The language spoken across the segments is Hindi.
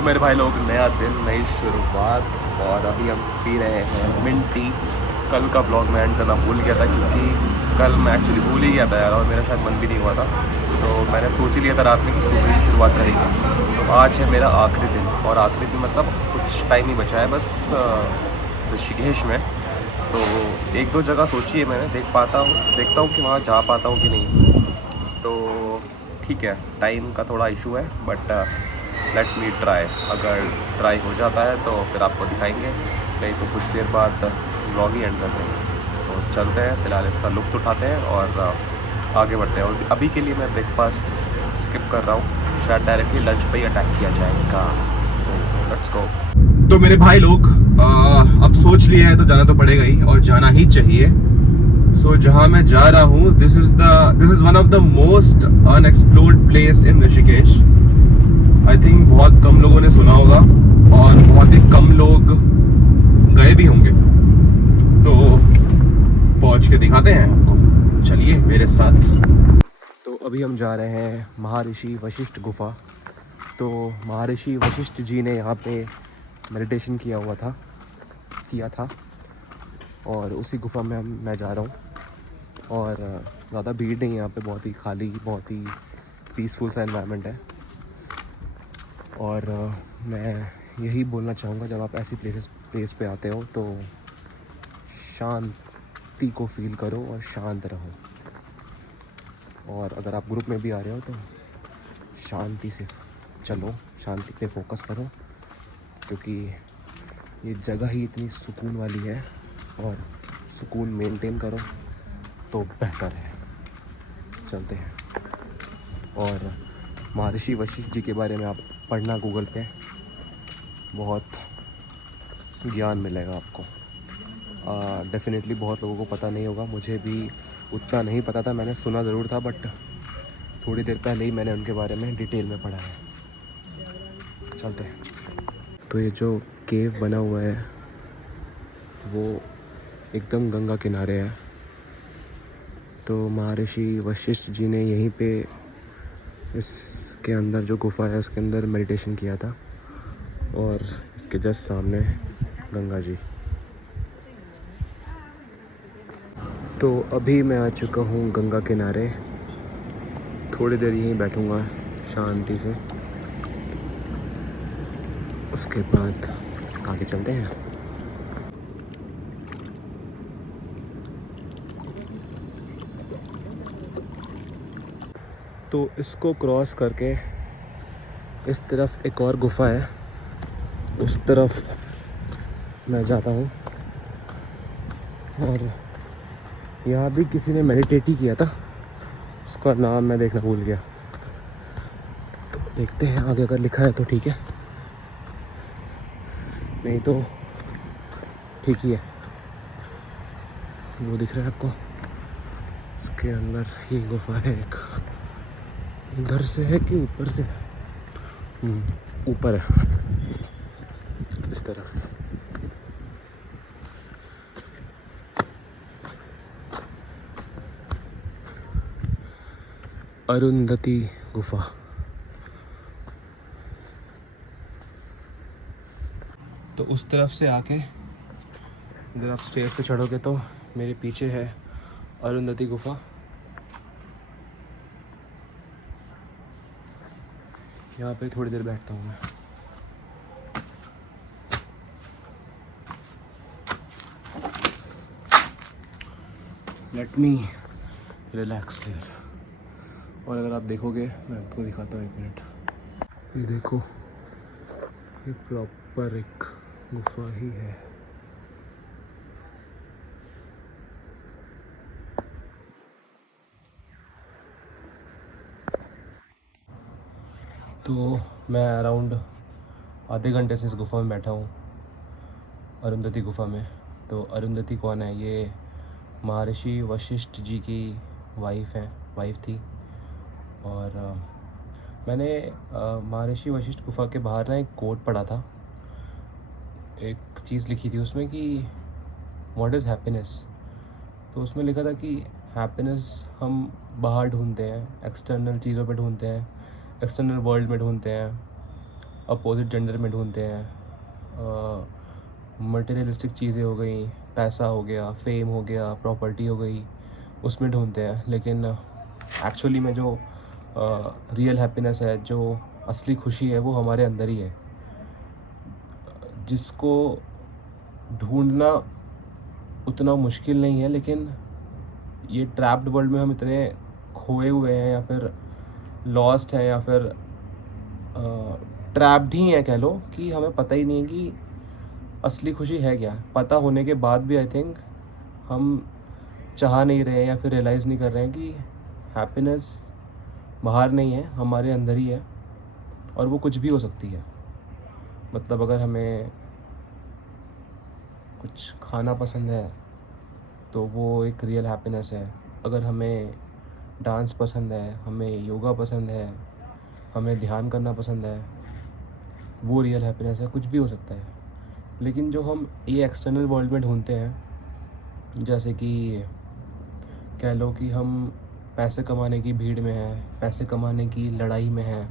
तो मेरे भाई लोग, नया दिन नई शुरुआत। और अभी हम पी रहे हैं मिंट टी। कल का ब्लॉग मैं एंड करना भूल गया था, क्योंकि कल मैं एक्चुअली भूल ही गया था यार, और मेरा शायद मन भी नहीं हुआ था। तो मैंने सोच ही लिया था रात में कि सुबह ही शुरुआत करेंगे। तो आज है मेरा आखिरी दिन, और आखिरी दिन मतलब कुछ टाइम ही बचा है बस ऋषिकेश में। तो एक दो जगह सोची है मैंने, देखता हूँ कि वहाँ जा पाता हूँ कि नहीं। तो ठीक है, टाइम का थोड़ा इशू है, बट लेट मी ट्राई। अगर ट्राई हो जाता है तो फिर आपको दिखाएंगे, नहीं तो कुछ देर बाद व्लॉग ही एंड कर देंगे। तो चलते हैं, फ़िलहाल इसका लुत्फ़ उठाते हैं और आगे बढ़ते हैं। और अभी के लिए मैं ब्रेकफास्ट स्किप कर रहा हूँ, शायद डायरेक्टली लंच पे ही अटैक किया जाएगा। तो लेट्स गो। तो मेरे भाई लोग, अब सोच लिया है तो जाना तो पड़ेगा ही, और जाना ही चाहिए। सो जहाँ मैं जा रहा हूँ, this is one of the most unexplored place in Rishikesh. I think बहुत कम लोगों ने सुना होगा, और बहुत ही कम लोग गए भी होंगे। तो पहुँच के दिखाते हैं आपको, चलिए मेरे साथ। तो अभी हम जा रहे हैं महर्षि वशिष्ठ गुफा। तो महर्षि वशिष्ठ जी ने यहाँ पे मेडिटेशन किया था, और उसी गुफा में मैं जा रहा हूँ। और ज़्यादा भीड़ नहीं है यहाँ पे, बहुत ही खाली, बहुत ही पीसफुल सा एनवायरनमेंट है। और मैं यही बोलना चाहूँगा, जब आप ऐसी प्लेस पे आते हो तो शांति को फील करो और शांत रहो। और अगर आप ग्रुप में भी आ रहे हो तो शांति से चलो, शांति पे फोकस करो, क्योंकि ये जगह ही इतनी सुकून वाली है। और सुकून मेंटेन करो तो बेहतर है। चलते हैं। और महर्षि वशिष्ठ जी के बारे में आप पढ़ना गूगल पे, बहुत ज्ञान मिलेगा आपको। डेफिनेटली बहुत लोगों को पता नहीं होगा, मुझे भी उतना नहीं पता था। मैंने सुना ज़रूर था, बट थोड़ी देर पहले ही मैंने उनके बारे में डिटेल में पढ़ा है। चलते हैं। तो ये जो केव बना हुआ है वो एकदम गंगा किनारे है। तो महर्षि वशिष्ठ जी ने यहीं पे, इसके अंदर जो गुफा है उसके अंदर मेडिटेशन किया था। और इसके जस्ट सामने गंगा जी। तो अभी मैं आ चुका हूँ गंगा किनारे। थोड़ी देर यहीं बैठूँगा शांति से, उसके बाद आगे चलते हैं। तो इसको क्रॉस करके इस तरफ एक और गुफा है, उस तरफ मैं जाता हूँ। और यहाँ भी किसी ने मेडिटेट ही किया था, उसका नाम मैं देखना भूल गया। तो देखते हैं आगे, अगर लिखा है तो ठीक है, नहीं तो ठीक ही है। वो दिख रहा है आपको, उसके अंदर ही गुफा है एक। इधर से है कि ऊपर से? ऊपर है, इस तरफ। अरुंधति गुफा। तो उस तरफ से आके अगर आप स्टेज पे चढ़ोगे तो मेरे पीछे है अरुंधति गुफा। यहाँ पे थोड़ी देर बैठता हूँ मैं। Let me relax here. और अगर आप देखोगे, मैं आपको दिखाता हूँ, 1 मिनट। ये देखो, ये प्रॉपर एक गुफा ही है। तो मैं अराउंड आधे घंटे से इस गुफा में बैठा हूँ, अरुंधति गुफा में। तो अरुंधति कौन है? ये महर्षि वशिष्ठ जी की वाइफ थी। और मैंने महर्षि वशिष्ठ गुफा के बाहर ना एक कोट पढ़ा था, एक चीज़ लिखी थी उसमें कि व्हाट इज़ हैप्पीनेस। तो उसमें लिखा था कि हैप्पीनेस हम बाहर ढूंढते हैं, एक्सटर्नल चीज़ों पे ढूंढते हैं, एक्सटर्नल वर्ल्ड में ढूंढते हैं। अपोजिट जेंडर में ढूंढते हैं, मटेरियलिस्टिक चीज़ें हो गई, पैसा हो गया, फेम हो गया, प्रॉपर्टी हो गई, उसमें ढूंढते हैं। लेकिन एक्चुअली में जो रियल हैप्पीनेस है, जो असली खुशी है, वो हमारे अंदर ही है, जिसको ढूंढना उतना मुश्किल नहीं है। लेकिन ये ट्रैप्ड वर्ल्ड में हम इतने खोए हुए हैं, या फिर लॉस्ट हैं, या फिर ट्रैप्ड ही हैं कह लो, कि हमें पता ही नहीं है कि असली खुशी है क्या। पता होने के बाद भी आई थिंक हम चाह नहीं रहे हैं, या फिर रियलाइज़ नहीं कर रहे हैं कि हैप्पीनेस बाहर नहीं है, हमारे अंदर ही है, और वो कुछ भी हो सकती है। मतलब अगर हमें कुछ खाना पसंद है तो वो एक रियल हैप्पीनेस है। अगर हमें डांस पसंद है, हमें योगा पसंद है, हमें ध्यान करना पसंद है, वो रियल हैप्पीनेस है। कुछ भी हो सकता है। लेकिन जो हम ये एक्सटर्नल वर्ल्ड में ढूंढते हैं, जैसे कि कह लो कि हम पैसे कमाने की भीड़ में हैं, पैसे कमाने की लड़ाई में हैं,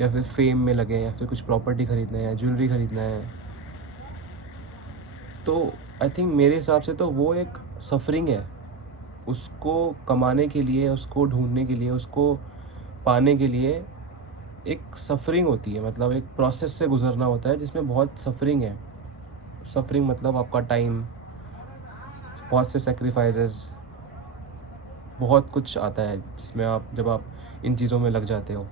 या फिर फेम में लगे, या फिर कुछ प्रॉपर्टी ख़रीदना है, ज्वेलरी ख़रीदना है, तो आई थिंक मेरे हिसाब से तो वो एक सफरिंग है। उसको कमाने के लिए, उसको ढूंढने के लिए, उसको पाने के लिए एक सफरिंग होती है। मतलब एक प्रोसेस से गुजरना होता है जिसमें बहुत सफरिंग है। सफरिंग मतलब आपका टाइम, बहुत से सेक्रीफाइसेस, बहुत कुछ आता है जिसमें जब आप इन चीज़ों में लग जाते हो,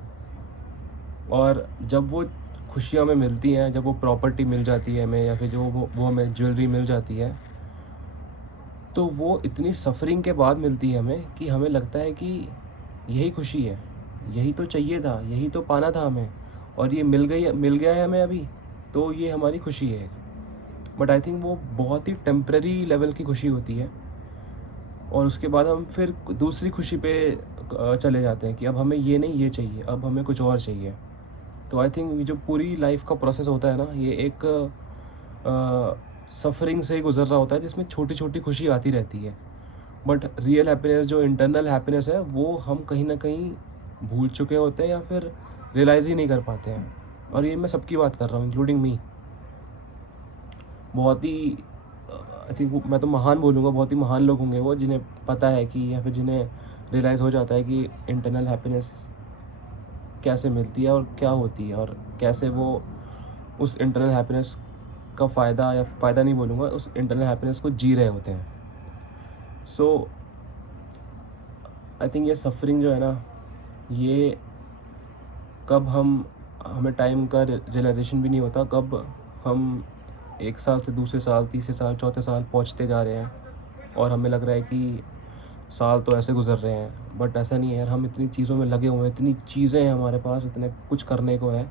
और जब वो खुशियाँ हमें मिलती हैं, जब वो प्रॉपर्टी मिल जाती है हमें, या फिर जो वो हमें ज्वेलरी मिल जाती है, तो वो इतनी सफरिंग के बाद मिलती है हमें कि हमें लगता है कि यही खुशी है, यही तो चाहिए था, यही तो पाना था हमें, और ये मिल गया है हमें अभी, तो ये हमारी खुशी है। बट आई थिंक वो बहुत ही टेम्प्रेरी लेवल की खुशी होती है, और उसके बाद हम फिर दूसरी खुशी पे चले जाते हैं कि अब हमें ये नहीं, ये चाहिए, अब हमें कुछ और चाहिए। तो आई थिंक जो पूरी लाइफ का प्रोसेस होता है ना, ये एक सफरिंग से ही गुजर रहा होता है, जिसमें छोटी छोटी खुशी आती रहती है। बट रियल हैप्पीनेस, जो इंटरनल हैप्पीनेस है, वो हम कहीं ना कहीं भूल चुके होते हैं, या फिर रियलाइज़ ही नहीं कर पाते हैं। और ये मैं सबकी बात कर रहा हूँ, इंक्लूडिंग मी। बहुत ही आई थिंक मैं तो महान बोलूँगा, बहुत ही महान लोग होंगे वो, जिन्हें पता है कि, या फिर जिन्हें रियलाइज़ हो जाता है कि इंटरनल हैप्पीनेस कैसे मिलती है और क्या होती है, और कैसे वो उस इंटरनल हैप्पीनेस का फ़ायदा, या फ़ायदा नहीं बोलूँगा, उस इंटरनल हैप्पीनेस को जी रहे होते हैं। सो आई थिंक ये सफरिंग जो है ना, ये कब हमें टाइम का रियलाइजेशन भी नहीं होता, कब हम एक साल से दूसरे साल, तीसरे साल, चौथे साल पहुंचते जा रहे हैं, और हमें लग रहा है कि साल तो ऐसे गुजर रहे हैं। बट ऐसा नहीं है यार, हम इतनी चीज़ों में लगे हुए हैं, इतनी चीज़ें हैं हमारे पास, इतने कुछ करने को है,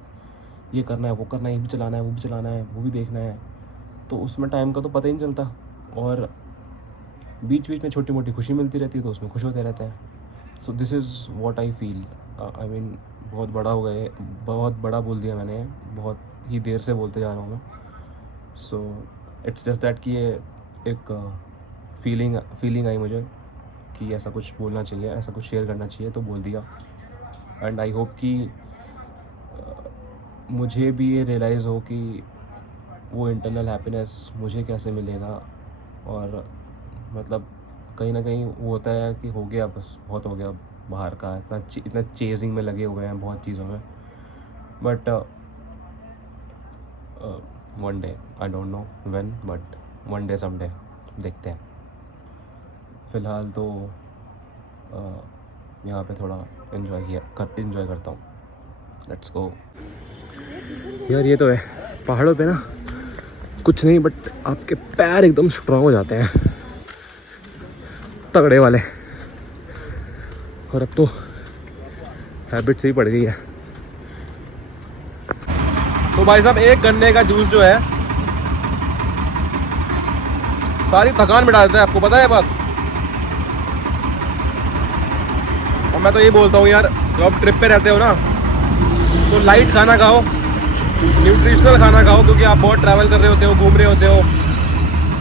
ये करना है, वो करना है, ये भी चलाना है, वो भी चलाना है, वो भी देखना है, तो उसमें टाइम का तो पता ही नहीं चलता। और बीच बीच में छोटी मोटी खुशी मिलती रहती है, तो उसमें खुश होते रहते हैं। So this is what I feel. I mean बहुत बड़ा हो गए, बहुत बड़ा बोल दिया मैंने, बहुत ही देर से बोलते जा रहा हूँ मैं। सो इट्स जस्ट दैट कि ये एक फीलिंग आई मुझे कि ऐसा कुछ बोलना चाहिए, ऐसा कुछ शेयर करना चाहिए, तो बोल दिया। एंड आई होप कि मुझे भी ये रियलाइज़ हो कि वो इंटरनल हैप्पीनेस मुझे कैसे मिलेगा। और मतलब कहीं ना कहीं वो होता है कि हो गया, बस बहुत हो गया बाहर का, इतना चेजिंग में लगे हुए हैं बहुत चीज़ों में। But one day, I don't know when, but one day someday देखते हैं। फ़िलहाल तो यहाँ पे थोड़ा इन्जॉय करता हूँ। लेट्स गो यार। ये तो है, पहाड़ों पे ना कुछ नहीं, बट आपके पैर एकदम स्ट्रांग हो जाते हैं, तगड़े वाले। और अब तो हैबिट से ही पड़ गई है। तो भाई साहब, एक गन्ने का जूस जो है सारी थकान मिटा देता है, आपको पता है बात। और मैं तो यही बोलता हूँ यार, जब आप ट्रिप पे रहते हो ना, तो लाइट खाना खाओ, न्यूट्रिशनल खाना खाओ, क्योंकि आप बहुत ट्रैवल कर रहे होते हो, घूम रहे होते हो।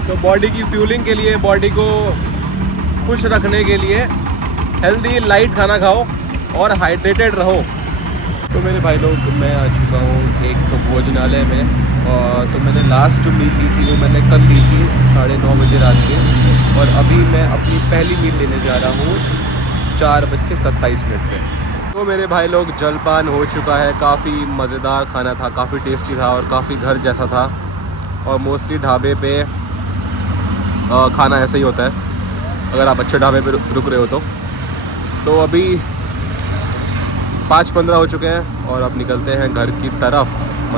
तो बॉडी की फ्यूलिंग के लिए, बॉडी को खुश रखने के लिए हेल्दी लाइट खाना खाओ और हाइड्रेटेड रहो। तो मेरे भाई लोग, मैं आ चुका हूँ एक तो भोजनालय में। और तो मैंने लास्ट जो मील ली थी वो मैंने कल ली थी 9:30 बजे रात के। और अभी मैं अपनी पहली मील लेने जा रहा हूँ 4:27 पे। तो मेरे भाई लोग, जलपान हो चुका है। काफ़ी मज़ेदार खाना था, काफ़ी टेस्टी था और काफ़ी घर जैसा था। और मोस्टली ढाबे पे खाना ऐसा ही होता है अगर आप अच्छे ढाबे पे रुक रहे हो तो अभी 5:15 हो चुके हैं और अब निकलते हैं घर की तरफ।